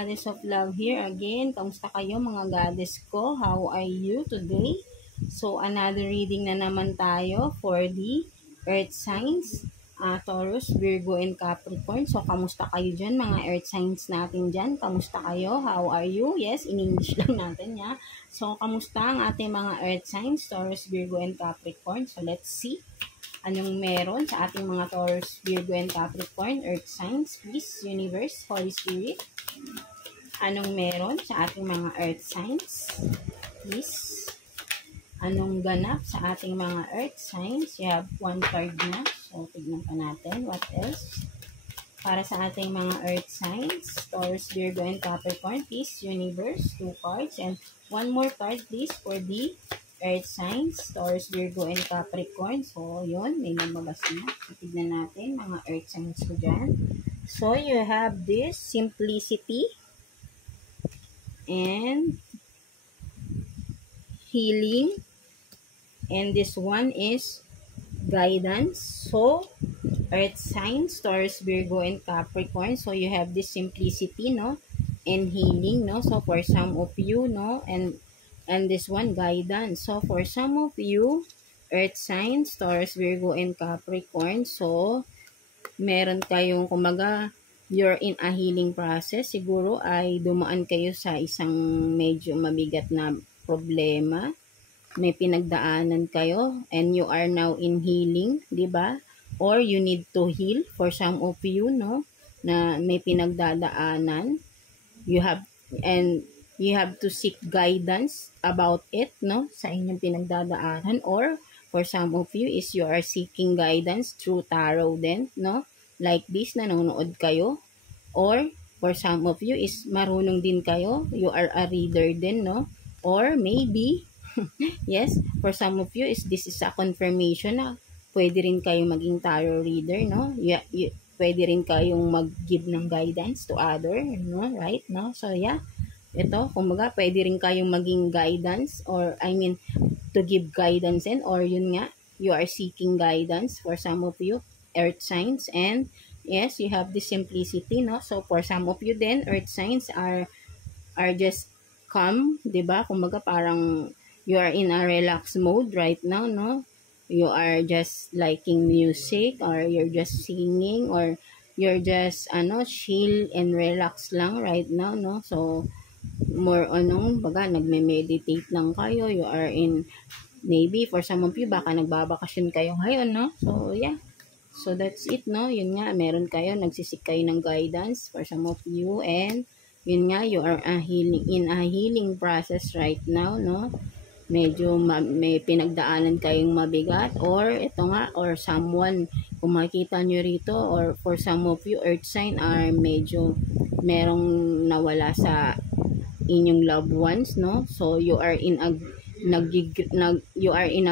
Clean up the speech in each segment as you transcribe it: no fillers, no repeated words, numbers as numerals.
Goddess of Love here again. Kamusta kayo mga goddess ko? How are you today? So, another reading na naman tayo for the Earth signs. Taurus, Virgo, and Capricorn. So, kamusta kayo dyan mga Earth signs natin dyan? Kamusta kayo? How are you? Yes, in English lang natin ya. So, kamusta ang ating mga Earth signs? Taurus, Virgo, and Capricorn. So, let's see. Anong meron sa ating mga Taurus, Virgo, and Capricorn, Earth signs, please, Universe, Holy Spirit. Anong meron sa ating mga Earth signs, please. Anong ganap sa ating mga Earth signs? You have 1 card na. So, tignan pa natin. What else? Para sa ating mga Earth signs, Taurus, Virgo, and Capricorn, please, Universe, 2 cards. And 1 more card, please, for the Earth signs, Taurus, Virgo, and Capricorn. So, yun, may lumabas na. So, tignan natin, mga Earth signs ko dyan. So, you have this, simplicity, and healing, and this one is guidance. So, Earth signs, Taurus, Virgo, and Capricorn. So, you have this simplicity, no? And healing, no? So, for some of you, no? And this one, guidance. So, for some of you, Earth signs, Taurus, Virgo, and Capricorn. So, meron kayong, kumaga, you're in a healing process. Siguro ay dumaan kayo sa isang medyo mabigat na problema. May pinagdaanan kayo and you are now in healing, di ba? Or you need to heal for some of you, no? Na may pinagdadaanan. You have to seek guidance about it, no? Sa inyong pinagdadaanan. Or, for some of you, is you are seeking guidance through tarot din, no? Like this, nanonood kayo. Or, for some of you, is marunong din kayo. You are a reader din, no? Or, maybe, yes, for some of you, this is a confirmation na pwede rin kayong maging tarot reader, no? Pwede rin kayong mag-give ng guidance to other, no? Right, no? So, yeah. Ito, kumbaga, pwede rin kayong maging guidance or, to give guidance or yun nga, you are seeking guidance for some of you, Earth signs. And, yes, you have the simplicity, no? So, for some of you then, Earth signs are just calm, diba? Kumbaga, parang you are in a relaxed mode right now, no? You are just liking music or you're just singing or you're just, chill and relax lang right now, no? So, more on, nagme-meditate lang kayo. You are in, maybe, for some of you, baka nagbabakasyon kayo ngayon, no? So, yeah. So, that's it, no? Yun nga, meron kayo, nagsisik kayo ng guidance for some of you. And, yun nga, you are in a healing process right now, no? Medyo may pinagdaanan kayong mabigat or ito nga, or someone, kung makikita nyo rito, or for some of you, Earth sign are medyo merong nawala sa inyong loved ones, no? So, you are in a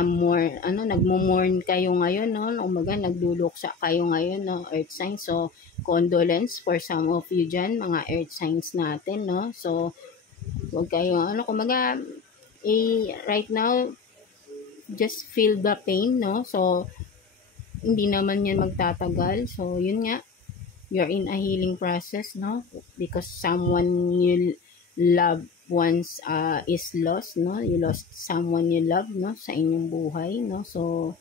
more, nagmo-mourn kayo ngayon, no? Umaga, nagduluksa kayo ngayon, no? Earth sign. So, condolence for some of you dyan, mga Earth signs natin, no? So, huwag kayo, kumaga, right now, just feel the pain, no? So, hindi naman yan magtatagal. So, yun nga, you're in a healing process, no? Because someone you love once is lost, no? You lost someone you love, no? Sa inyong buhay, no? So,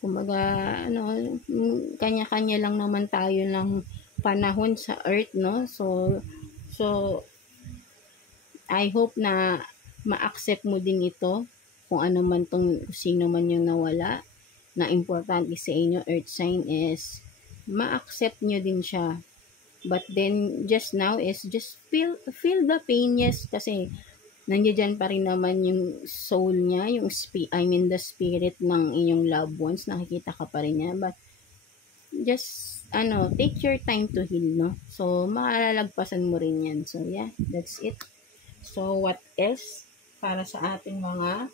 kumbaga, kanya-kanya lang naman tayo ng panahon sa earth, no? So, I hope na ma-accept mo din ito, kung ano man sino man yung nawala, na importante sa inyo, Earth sign, is ma-accept nyo din siya. But then, just now is just feel the pain, yes, kasi nandiyan pa rin naman yung soul niya, yung the spirit ng inyong loved ones, nakikita ka pa rin niya. But, just, take your time to heal, no? So, makalalagpasan mo rin yan. So, yeah, that's it. So, what else para sa ating mga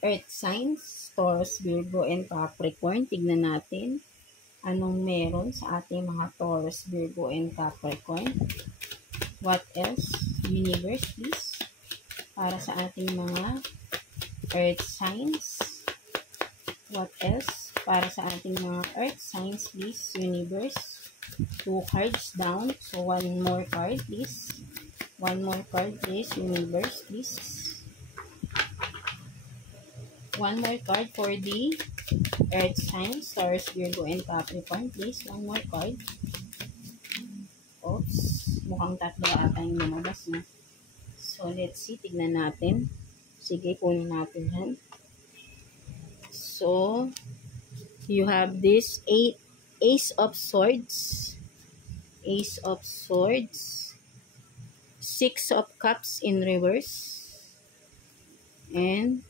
Earth signs, Taurus, Virgo, and Capricorn? Tignan natin. Anong meron sa ating mga Taurus, Virgo, and Capricorn? What else? Universe, please. Para sa ating mga Earth signs. What else? Para sa ating mga Earth signs, please. Universe. 2 cards down. So, one more card, please. One more card, please. Universe, please. One more card for the Earth signs, Taurus, Virgo, and Capricorn, please. One more card. Oops. Mukhang tatlo ata yung lumabas na. So, let's see. Tignan natin. Sige, kunin natin yan. So, you have this Ace of Swords. Ace of Swords. 6 of Cups in reverse. And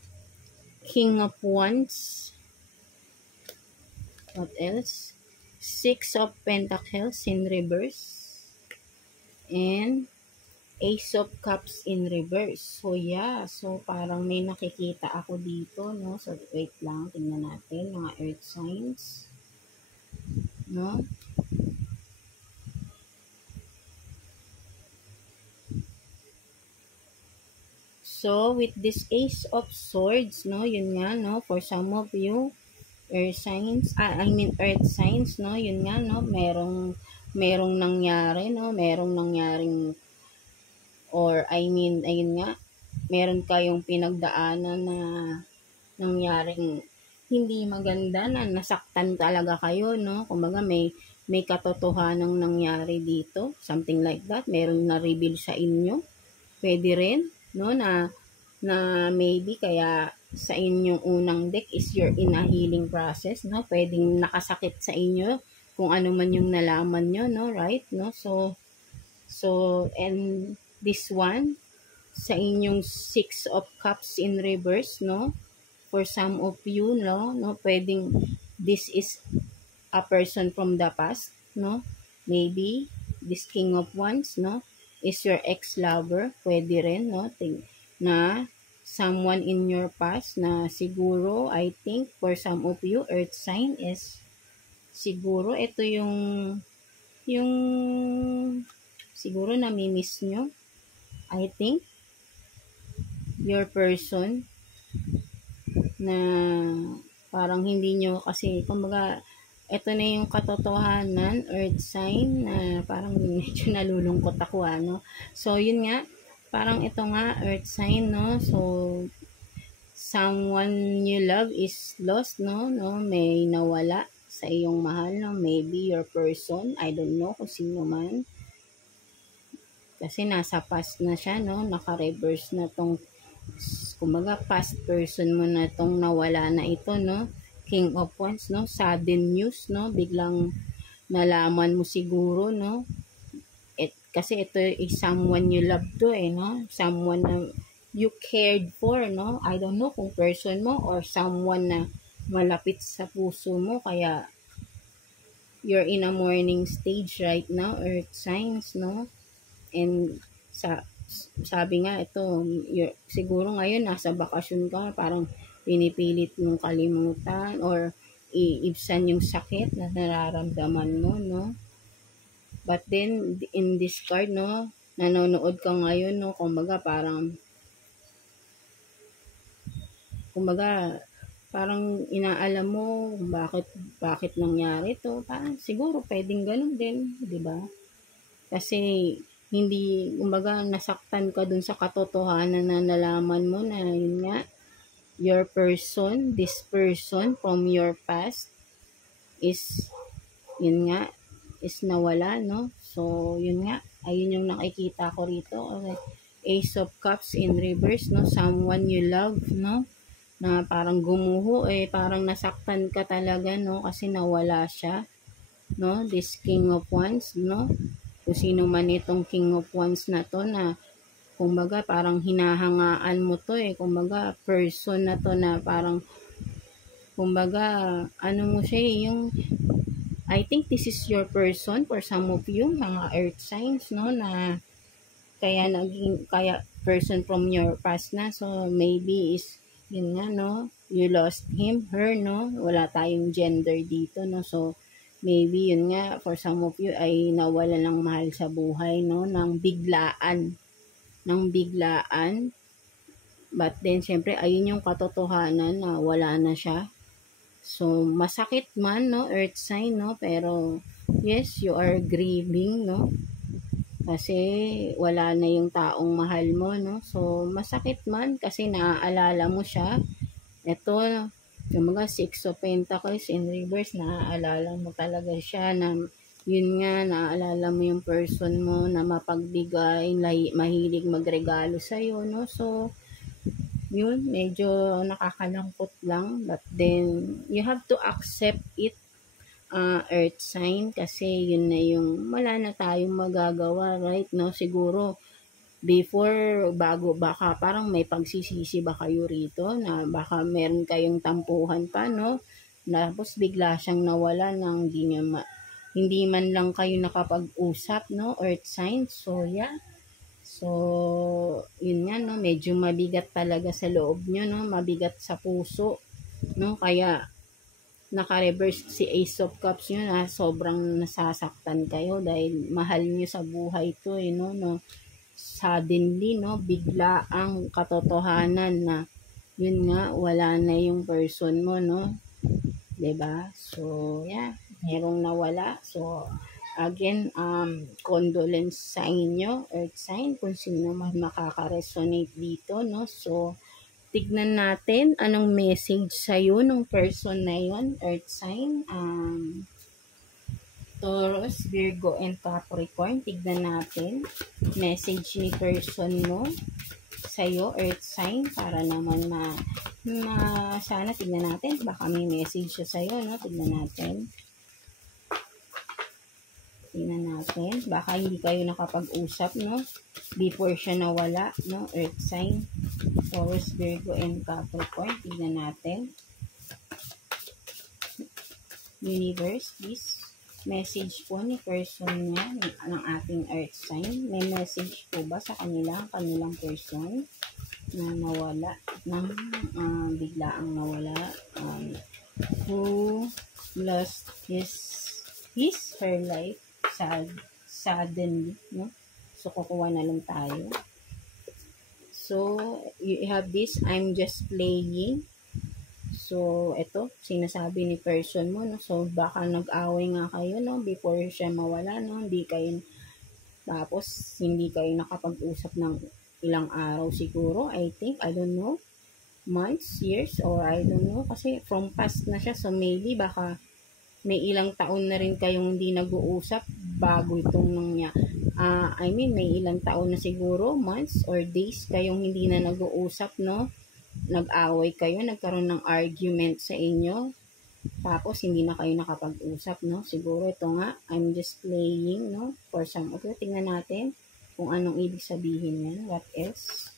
King of Wands. What else? 6 of Pentacles in reverse. And Ace of Cups in reverse. So, yeah. So, parang may nakikita ako dito, no? So, wait lang. Tingnan natin. Mga earth signs. No? So, with this Ace of Swords, no? Yun nga, no? For some of you, earth signs, earth signs, no? Yun nga, no? Merong nangyari, no? Merong nangyaring, or ayun nga, meron kayong pinagdaanan na nangyaring hindi maganda, na nasaktan talaga kayo, no? Kumbaga may katotohanang nangyari dito, something like that. Meron na-reveal sa inyo. Pwede rin, no, na maybe kaya sa inyong unang deck is you're in a healing process, no? Pwedeng nakasakit sa inyo kung ano man yung nalaman nyo, no? Right? No? So, and this one, sa inyong 6 of Cups in reverse, no? For some of you, no? Pwedeng this is a person from the past, no? Maybe this King of Wands, no? Is your ex-lover. Pwede rin, no? Na someone in your past na siguro, I think, for some of you, earth sign is siguro ito yung siguro nami-miss nyo. I think your person na parang hindi nyo kasi, kumbaga, ito na yung katotohanan, earth sign, na parang medyo nalulungkot ako, ano. So, yun nga, parang ito nga, earth sign, no. So, someone you love is lost, no. May nawala sa iyong mahal, no. Maybe your person, I don't know kung sino man. Kasi nasa past na siya, no. Naka-reverse na tong, kumbaga, past person mo na tong nawala na ito, no. King of Wands, no? Sudden news, no? Biglang nalaman mo siguro, no? Kasi ito is someone you love to, no? Someone na you cared for, no? I don't know kung person mo or someone na malapit sa puso mo, kaya you're in a mourning stage right now, earth signs, no? And sabi nga ito, siguro ngayon nasa bakasyon ka, parang pinipilit mong kalimutan or iibsan yung sakit na nararamdaman mo, no? But then, in this card, no, nanonood ka ngayon, no, kumbaga parang inaalam mo bakit nangyari to. Parang siguro pwedeng ganun din, di ba? Kasi hindi, kumbaga, nasaktan ka dun sa katotohanan na nalaman mo na yun nga, your person, this person from your past is, yun nga, is nawala, no? So, yun nga, ayun yung nakikita ko rito. Okay. Ace of Cups in reverse, no? Someone you love, no? Na parang gumuho, parang nasaktan ka talaga, no? Kasi nawala siya, no? This King of Wands, no? Kung sino man itong King of Wands na to, na kumbaga parang hinahangaan mo to, kumbaga person na to na parang, kumbaga ano mo siya, yung I think this is your person for some of you, mga earth signs, no, na kaya person from your past na. So maybe is yun nga, no, you lost him, her, no, wala tayong gender dito, no. So maybe yun nga, for some of you ay nawala ng mahal sa buhay, no, ng biglaan. But then syempre ayun yung katotohanan na wala na siya, So, masakit man, no, earth sign, no, pero, yes, you are grieving, no, kasi wala na yung taong mahal mo, no. So, masakit man kasi naaalala mo siya. Ito, yung mga Six of Pentacles in reverse, naaalala mo talaga siya na yun nga, naaalala mo yung person mo na mapagbigay, mahilig magregalo sa'yo, no? So, yun, medyo nakakalangkot lang. But then, you have to accept it, earth sign, kasi yun na yung wala na tayong magagawa, right? No? Siguro, bago, baka parang may pagsisisi ba kayo rito na baka meron kayong tampuhan pa, no? Tapos bigla siyang nawala nang hindi man lang kayo nakapag-usap, no? Earth sign. So, yeah. So, yun nga, no? Medyo mabigat talaga sa loob nyo, no? Mabigat sa puso, no? Kaya, naka-reverse si Ace of Cups nyo na sobrang nasasaktan kayo dahil mahal nyo sa buhay to, no? Suddenly, no, bigla ang katotohanan na yun nga, wala na yung person mo, no? 'Di ba? So, yeah, merong nawala. So, again, condolence sa inyo, earth sign, kung sino man makaka-resonate dito, no? So, tignan natin anong message sa'yo ng person na yun, earth sign. Taurus, Virgo, and Capricorn. Tignan natin. Message ni person mo sa'yo, earth sign, para naman sana tignan natin. Baka may message siya sa'yo, no? Tignan natin. Tignan natin. Baka hindi kayo nakapag-usap, no? Before siya nawala, no? Earth sign. Taurus, Virgo, and Capricorn. Tignan natin. Universe, please. Message po ni person niya ng ating earth sign. May message po ba sa kanilang person na nawala ng biglaang nawala, who lost her life suddenly, no? So, kukuha na lang tayo. So, you have this, I'm just playing. So, ito, sinasabi ni person mo, no? So, baka nag-away nga kayo, no? Before siya mawala, no? Tapos, hindi kayo nakapag-usap ng ilang araw siguro, I think, I don't know, months, years, or I don't know, kasi from past na siya, so maybe baka may ilang taon na rin kayong hindi nag-uusap bago itong may ilang taon na siguro, months or days kayong hindi na nag-uusap, no? Nag-away kayo, nagkaroon ng argument sa inyo, tapos hindi na kayo nakapag-usap, no? Siguro ito nga, I'm just playing, no? For some of you, tingnan natin kung anong ibig sabihin yan. What else?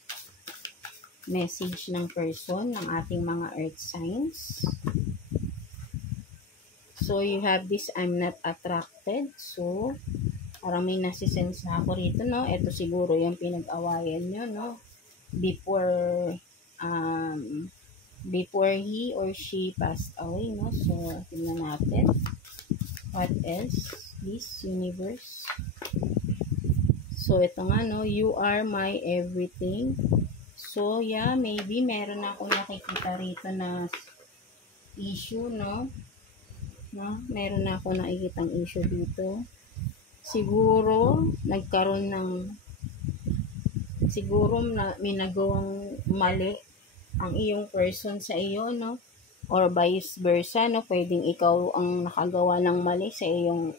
Message ng person, ng ating mga earth signs. So, you have this, I'm not attracted. So, parang may nasisense na ako rito, no? Ito siguro yung pinag-awayan nyo, no? Before he or she passed away, no? So, tingnan natin. What else? This universe. So, ito nga, no? You are my everything. So, yeah, maybe meron akong nakikita rito na issue, no? Meron na ako nakikitang issue dito. Siguro may nagawang mali ang iyong person sa iyo, no? Or vice versa, no? Pwedeng ikaw ang nakagawa ng mali sa iyong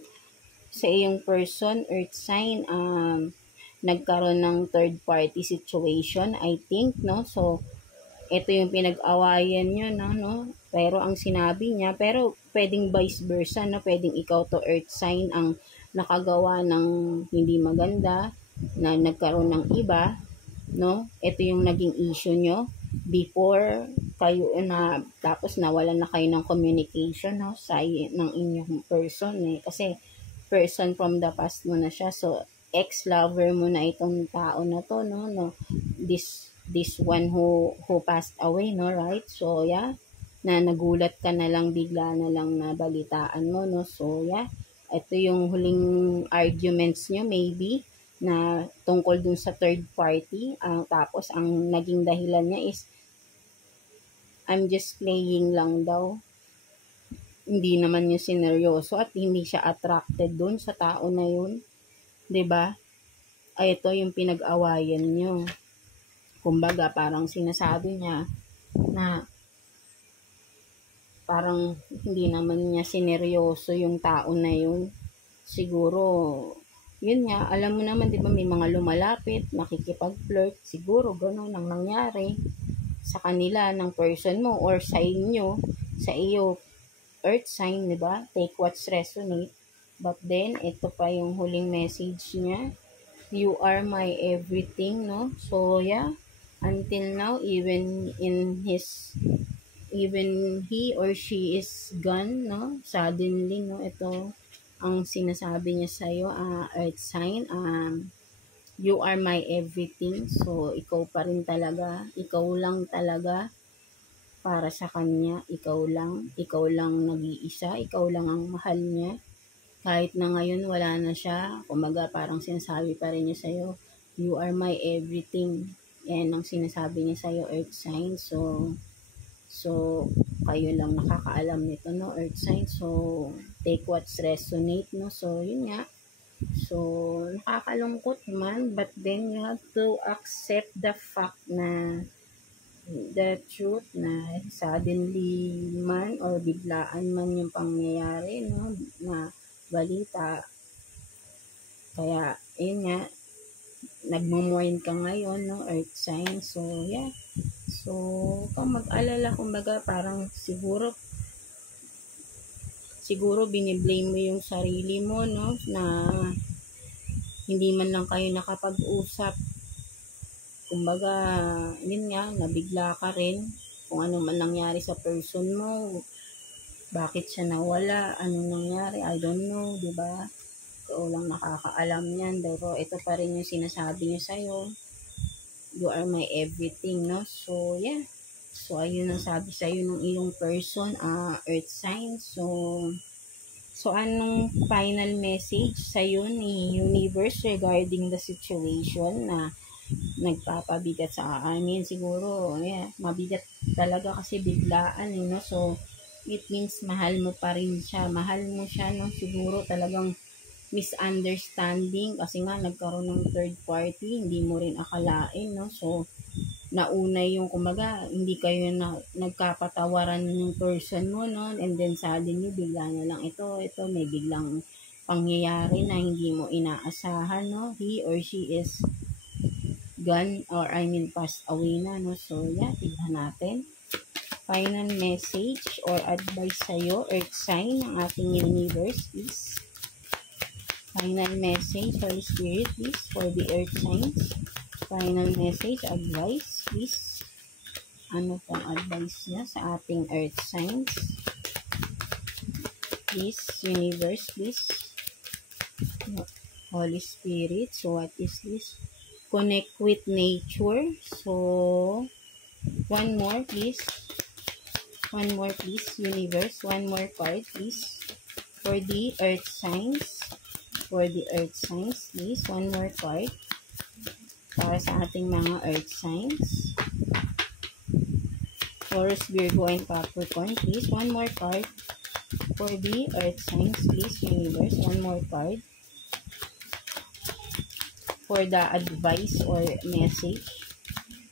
person, earth sign. Nagkaroon ng third party situation, I think, no? So, ito yung pinag-awayan nyo, no? Pero ang sinabi niya, pero pwedeng vice versa, no? Pwedeng ikaw to earth sign ang nakagawa ng hindi maganda, na nagkaroon ng iba, no? Ito yung naging issue nyo before kayo tapos nawalan na kayo ng communication, no? Ng inyong person, kasi person from the past mo na siya. So, ex-lover mo na itong tao na to, no? This one who passed away, no, right? So, yeah, na nagulat ka na lang, bigla na lang nabalitaan mo, no? So, yeah, ito yung huling arguments nyo, maybe, na tungkol dun sa third party. Tapos, ang naging dahilan niya is, I'm just playing lang daw. hindi naman niya sineryoso at hindi siya attracted dun sa tao na yun. 'Di ba? Ay, ito yung pinag-awayan niyo. Kumbaga, parang sinasabi niya na parang hindi naman niya sineryoso yung tao na yun. Siguro, yun nga, alam mo naman, di ba, may mga lumalapit, nakikipag-flirt, siguro, ganun ang nangyari sa kanila ng person mo or sa inyo, sa iyo, earth sign, di ba? Take what's resonate. But then, ito pa yung huling message niya. You are my everything, no? So, yeah, until now, even he or she is gone, no? Suddenly, no? Ito ang sinasabi niya sa'yo, earth sign, you are my everything. So, ikaw pa rin talaga, ikaw lang talaga para sa kanya, ikaw lang nag-iisa, ikaw lang ang mahal niya. Kahit na ngayon wala na siya, kumaga parang sinasabi pa rin niya sa'yo, you are my everything. Yan ang sinasabi niya sa'yo, earth sign. So, kayo lang nakakaalam nito, no, earth sign. So, take what's resonate, no. So, yun nga. So, nakakalungkot man, but then you have to accept the fact na the truth na suddenly man or biglaan man yung pangyayari, no, na balita. Kaya, yun nga, nagmo-mourn ka ngayon, no, earth sign. So, yeah. So, kung mag-alala, kumbaga, parang siguro biniblame mo yung sarili mo, no, na hindi man lang kayo nakapag-usap. Kumbaga, yun nga, nabigla ka rin kung ano man nangyari sa person mo. Bakit siya nawala? Anong nangyari? I don't know, di ba? Ikaw lang nakakaalam yan. Pero ito pa rin yung sinasabi niya sa'yo. You are my everything, no? So, yeah. So, ayun ang sabi sa'yo ng iyong person, earth sign. So, anong final message sa'yo ni universe regarding the situation na nagpapabigat sa amin? Siguro, yeah, mabigat talaga kasi biglaan, no? So, it means mahal mo pa rin siya. Mahal mo siya, no? Siguro talagang misunderstanding kasi nga nagkaroon ng third party, hindi mo rin akalain, no? So, nauna yung kumbaga, hindi kayo na nagkapatawaran ng person mo, no? And then suddenly, bigla na lang ito, may biglang pangyayari na hindi mo inaasahan, no? He or she is gone or passed away na, no? So, yeah, tignan natin. Final message or advice sa'yo, earth sign ng ating universe is final message, Holy Spirit, please, for the earth signs. Final message, advice, please. Ano pong advice niya sa ating earth signs? Please, universe, please. Holy Spirit, so what is this? Connect with nature. So, one more, please. One more, please, universe. One more card, please. For the earth signs. For the earth signs, please. One more card. Para sa ating mga earth signs. Taurus, Virgo, and Capricorn, please. One more card. For the earth signs, please, universe. One more card. For the advice or message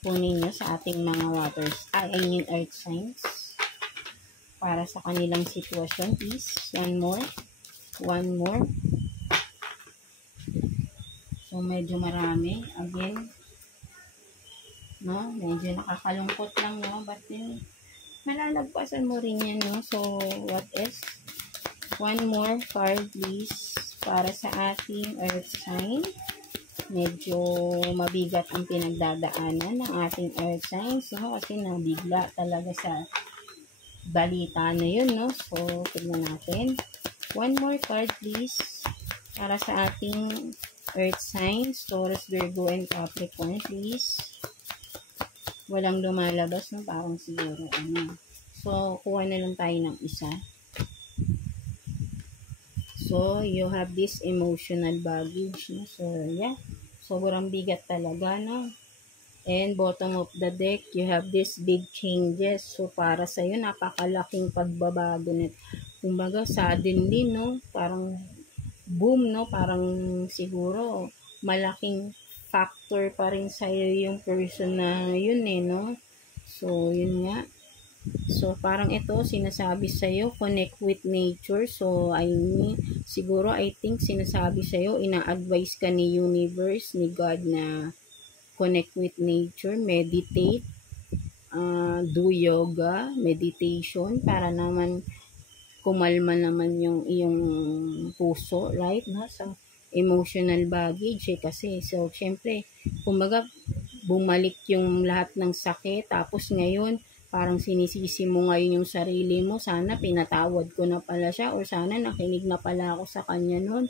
po ninyo sa ating mga waters, earth signs. Para sa kanilang sitwasyon, please. One more. One more. So, medyo marami. Again, no? Medyo nakakalungkot lang, no? But then, malalagpasan mo rin yan, no? So, what is? One more card, please. Para sa ating earth sign. Medyo mabigat ang pinagdadaanan ng ating earth signs, no? Kasi nabigla talaga sa balita na yun, no? So, tignan natin. One more card, please. Para sa ating earth signs, Taurus, Virgo, and Capricorn, please. Walang lumalabas, no? Parang siguro, ano. So, kuha na lang tayo ng isa. So, you have this emotional baggage, no? So, yeah. Sobrang bigat talaga, no? And bottom of the deck, you have this big changes. So, para sa'yo, napakalaking pagbabago kumbaga sudden din, no? Parang boom, no? Parang siguro malaking factor pa rin sa'yo yung person na yun eh, no? So, yun nga. So, parang ito, sinasabi sa'yo, connect with nature. So, siguro, I think, sinasabi sa'yo, ina-advise ka ni universe, ni God na connect with nature, meditate, do yoga, meditation, para naman kumalma naman yung iyong puso, right? No? So, emotional baggage kasi. So, syempre, kumbaga, bumalik yung lahat ng sakit. Tapos ngayon, parang sinisisi mo ngayon yung sarili mo. Sana pinatawad ko na pala siya or sana nakinig na pala ako sa kanya noon.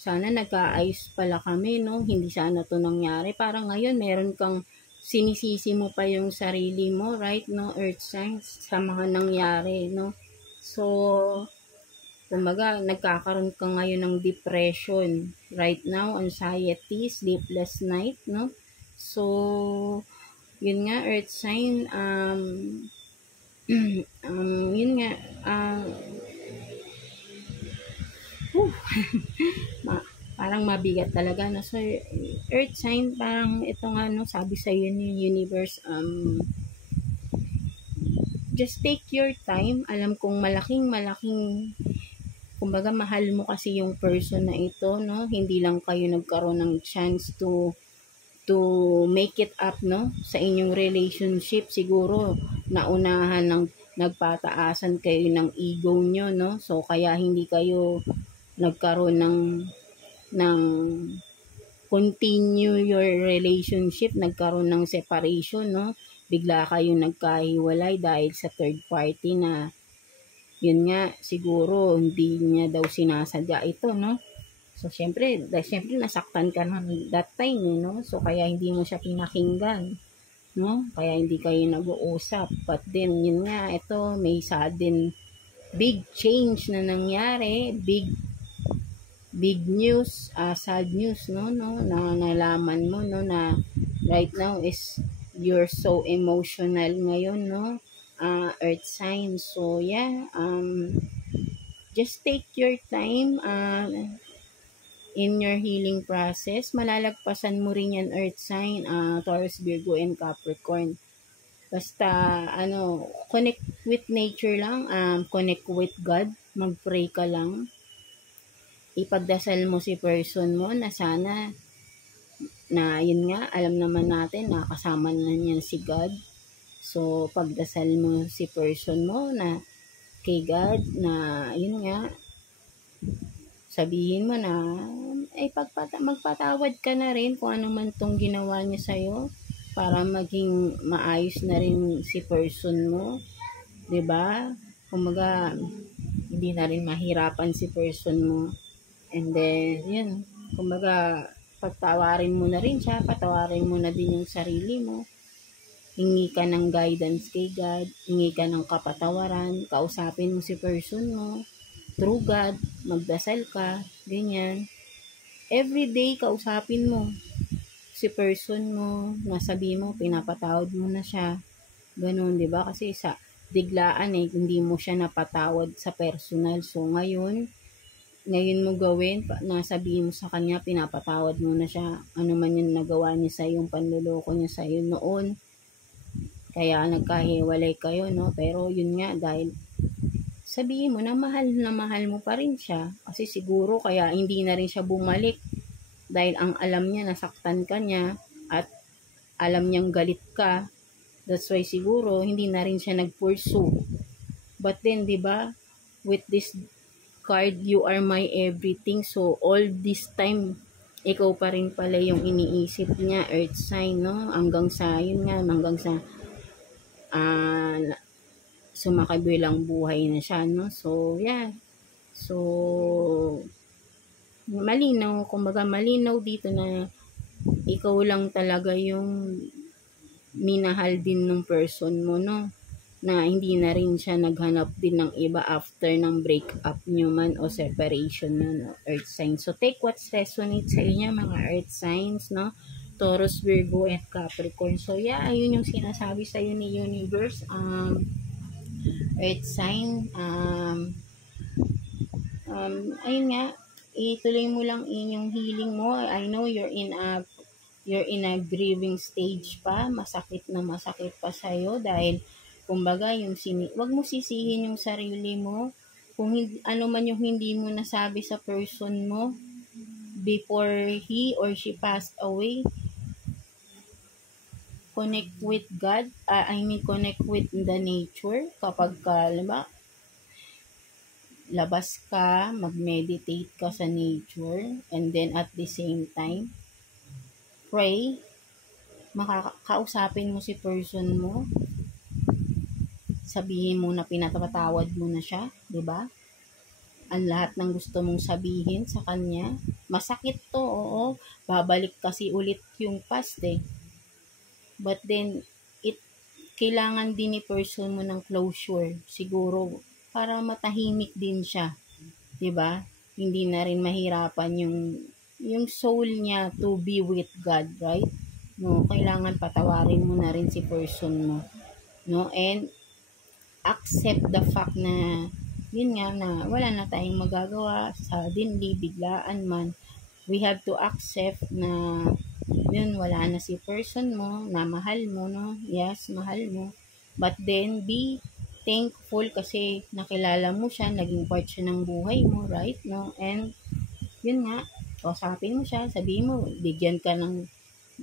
Sana nagkaayos pala kami, no? Hindi sana to nangyari. Parang ngayon, meron kang sinisisi mo pa yung sarili mo, right? No? Earth signs sa mga nangyari, no? So, kumbaga, nagkakaroon ka ngayon ng depression. Right now, anxiety, sleepless night, no? So, yun nga, earth sign, yun nga, parang mabigat talaga, no? So, earth sign, parang ito nga, no, sabi sa iyo ni universe, just take your time. Alam kong malaking, kumbaga mahal mo kasi yung person na ito, no? Hindi lang kayo nagkaroon ng chance to make it up, no? Sa inyong relationship, siguro naunahan ng nagpataasan kayo ng ego nyo, no? So, kaya hindi kayo nagkaroon ng continue your relationship, nagkaroon ng separation, no? Bigla kayong nagkahiwalay dahil sa third party na yun nga, siguro hindi niya daw sinasadya ito, no? So, syempre nasaktan ka na that time, no? So, kaya hindi mo siya pinakinggan, no? Kaya hindi kayo nag-uusap. But then, yun nga, ito, may sudden big change na nangyari, big news, sad news, no? Na nalaman mo, no? Na right now is you're so emotional ngayon, no? Earth sign. So, yeah, just take your time, in your healing process. Malalagpasan mo rin yan, earth sign, Taurus, Virgo, and Capricorn. Basta, connect with nature lang, connect with God, mag-pray ka lang. Ipagdasal mo si person mo na sana, na yun nga, alam naman natin na kasama na niyan si God. So, pagdasal mo si person mo na kay God, na yun nga, sabihin mo na, magpatawad ka na rin kung ano man tong ginawa niya sa'yo para maging maayos na rin si person mo. 'Di ba? Kumaga, hindi na rin mahirapan si person mo. And then, yun, kumaga, pagtawarin mo na rin siya, patawarin mo na din yung sarili mo. Hingi ka ng guidance kay God, hingi ka ng kapatawaran, kausapin mo si person mo, through God, magdasal ka, ganyan. Everyday, kausapin mo si person mo, nasabi mo, pinapatawad mo na siya. Ganun, di ba? Kasi sa biglaan hindi mo siya napatawad sa personal. So, ngayon mo gawin, nasabihin mo sa kanya, pinapatawad mo na siya. Ano man yung nagawa niya sa yung panluloko niya sa iyo noon. Kaya nagkahiwalay kayo, no? Pero yun nga, dahil sabihin mo na mahal mo pa rin siya. Kasi siguro kaya hindi na rin siya bumalik. Dahil ang alam niya, nasaktan ka niya. At alam niyang galit ka. That's why siguro hindi na rin siya nag-pursue. But then, di ba, with this card, you are my everything. So, all this time, ikaw pa rin pala yung iniisip niya, earth sign, no? Hanggang sa, yun nga, hanggang sa sumakabilang buhay na siya, no? So, yeah. So, malinaw, kumbaga malinaw dito na ikaw lang talaga yung minahal din ng person mo, no? Na hindi na rin siya naghanap din ng iba after ng breakup nyo man o separation na, no? Earth signs. So, take what resonates sa inyo, mga earth signs, no? Taurus, Virgo, and Capricorn. So, yeah, ayun yung sinasabi sa iyo ni universe. Earth sign, ayun nga, ituloy mo lang inyong healing mo. I know you're in a grieving stage pa, masakit na masakit pa sa'yo dahil kumbaga wag mo sisihin yung sarili mo kung ano man yung hindi mo nasabi sa person mo before he or she passed away. Connect with God, connect with the nature kapag ka, diba, labas ka, mag-meditate ka sa nature, and then at the same time, pray, makakausapin mo si person mo, sabihin mo na pinatawad mo na siya, di ba? Ang lahat ng gusto mong sabihin sa kanya, masakit to, oo, babalik kasi ulit yung past eh. But then, kailangan din ni person mo ng closure, siguro, para matahimik din siya, di ba? Hindi na rin mahirapan yung soul niya to be with God, right? No, kailangan patawarin mo na rin si person mo, no? And accept the fact na yun nga na wala na tayong magagawa sa dinli, biglaan man. We have to accept na yun, wala na si person mo na mahal mo, no? Yes, mahal mo. But then, be thankful kasi nakilala mo siya, naging part siya ng buhay mo, right? No? And, yun nga, kausapin mo siya, sabihin mo, bigyan ka ng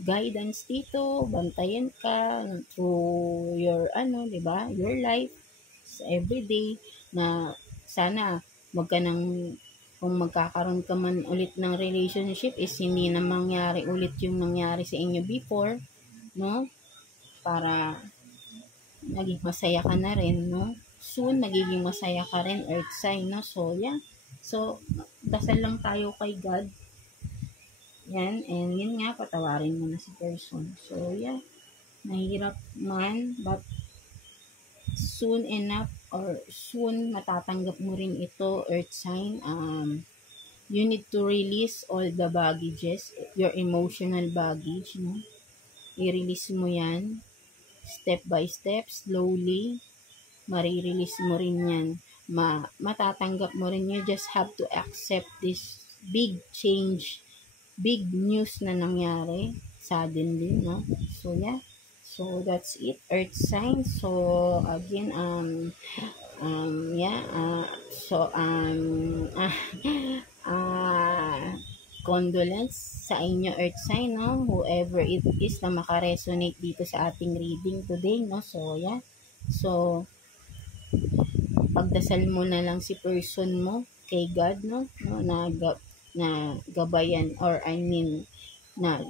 guidance dito, bantayan ka through your, di ba, your life, everyday, na sana, wag ka nang, kung magkakaroon ka man ulit ng relationship is hindi na mangyari ulit yung nangyari sa inyo before, no? Para naging masaya ka na rin, no? Soon, magiging masaya ka rin, earth sign, no? So, yeah. So, dasal lang tayo kay God. Yan, and yun nga, patawarin mo na si person. So, yeah. Mahirap man, but soon enough, or soon matatanggap mo rin ito, earth sign. You need to release all the baggages, your emotional baggage, no? I-release mo yan, step by step, slowly, marirelease mo rin yan. Matatanggap mo rin, you just have to accept this big change, big news na nangyari, suddenly, no? So, yeah. So, that's it, earth sign. So, again, condolence sa inyo, earth sign, no? Whoever it is na makaresonate dito sa ating reading today, no? So, yeah. So, pagdasal mo na lang si person mo kay God, no? Na gabayan, or na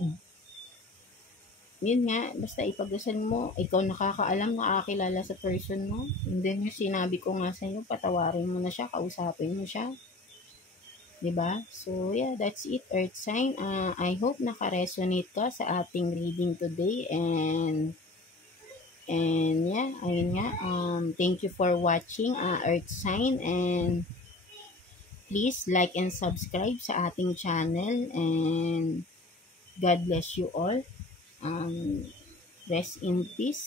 yun nga, basta ipagdasal mo, ikaw nakakaalam, nakakilala sa person mo, and then yung sinabi ko nga sa iyo, patawarin mo na siya, kausapin mo siya, diba? So, yeah, that's it, earth sign. I hope naka-resonate ka sa ating reading today, and yeah, ayun nga, thank you for watching, earth sign, and please like and subscribe sa ating channel, and God bless you all. Rest in peace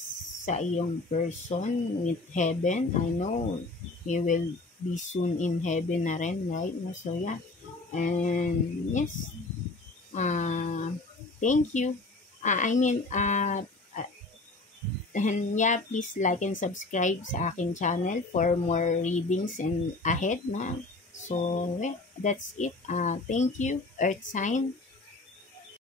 sa iyong person with heaven. I know you will be soon in heaven na rin, right? So, yeah. And, yes. Thank you. And yeah, please like and subscribe sa aking channel for more readings and ahead na. So, yeah, that's it. Thank you, earth sign.